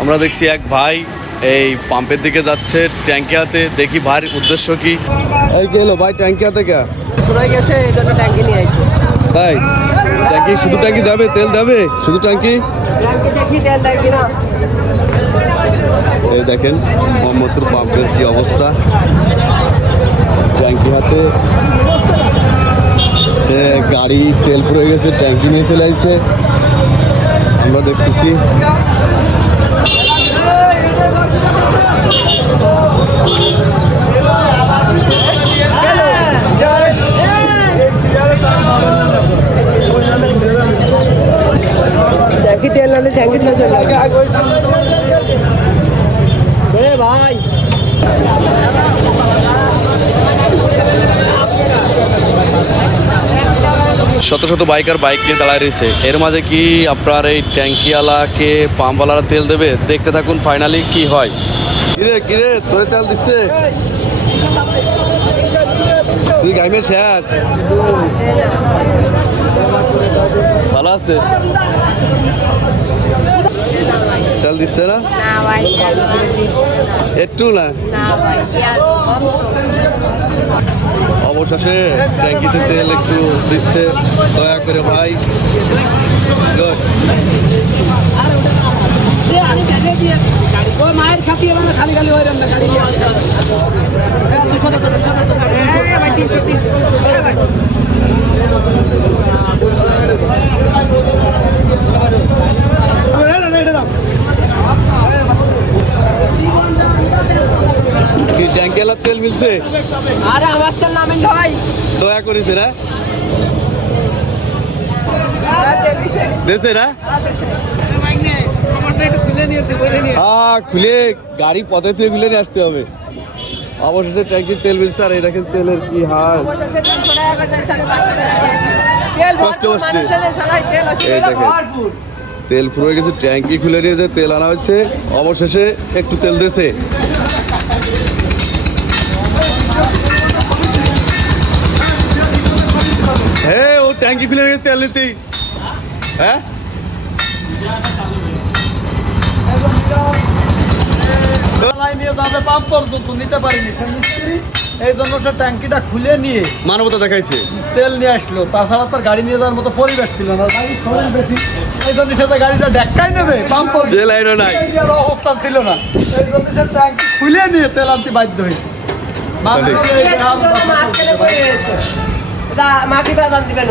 আমরা দেখছি এক ভাই এই পাম্পের দিকে যাচ্ছে ট্যাঙ্কি হাতে, দেখি ভাইয়ের উদ্দেশ্য কি। এই গেল ভাই ট্যাঙ্কি হাতে কে গেছে, এই জন্য ট্যাঙ্কি নিয়ে আইছে। তাই ট্যাঙ্কি শুধু ট্যাঙ্কি দেবে, তেল দেবে শুধু ট্যাঙ্কি? তেল দেয় কিনা? এই দেখেন মোহাম্মদপুর পাম্পের কি অবস্থা, ট্যাঙ্কি হাতে গাড়ি তেল পড়ে গেছে, ট্যাঙ্কি নিয়ে চলে আসছে। আমরা দেখতেছি ট্যাঙ্কি তেল না ট্যাঙ্কি তেল ভাই। শত শত বাইকার বাইক নিয়ে দাঁড়ায় রয়েছে, এর মাঝে কি আপনার এই ট্যাঙ্কিওয়ালাকে পাম্পওয়ালারা তেল দেবে? দেখতে থাকুন ফাইনালি কি হয়। কিরে কিরে তোরে তেল দিচ্ছে তুই গাইমে শেষ? ভালো আছে? তেল দিচ্ছে না একটু না? অবশেষে ট্যাঙ্কিতে তেল একটু দিচ্ছে, দয়া করে ভাই। মায়ের খাতিয়ে মানে খালি খালি হয়ে যান না গাড়ি কি ট্যাঙ্কিওয়ালার তেল মিলছে? আরে আমার তেল নামেন ভাই, দয়া করেছে না? দেশে না খুলে গাড়ি পথে থেকে খুলে নিয়ে আসতে হবে। অবশেষে ট্যাঙ্কির তেল মিলছে। আর এই দেখেন তেলের কি হাল, কষ্ট হচ্ছে। এই দেখেন তেল ফুরে গেছে, ট্যাঙ্কি খুলে নিয়ে যে তেল আনা হয়েছে, অবশেষে একটু তেল দিয়েছে। হ্যাঁ ও ট্যাঙ্কি খুলে নিয়ে তেল নিতেই, হ্যাঁ নিতে পারিনি, এই জন্য ট্যাঙ্কিটা খুলে নিয়ে মানবতা দেখাইছে, তেল নিয়ে আসলো। তাছাড়া তার গাড়ি নিয়ে যাওয়ার মতো পরিবেশ ছিল না, এই জন্য সেটা গাড়িটা ডেক্কাই নেবে পাম্প অবস্থা ছিল না, এই জন্য সে ট্যাঙ্কি খুলে নিয়ে তেল আনতে বাধ্য হয়েছে। মাটি বাদাম দিবেন।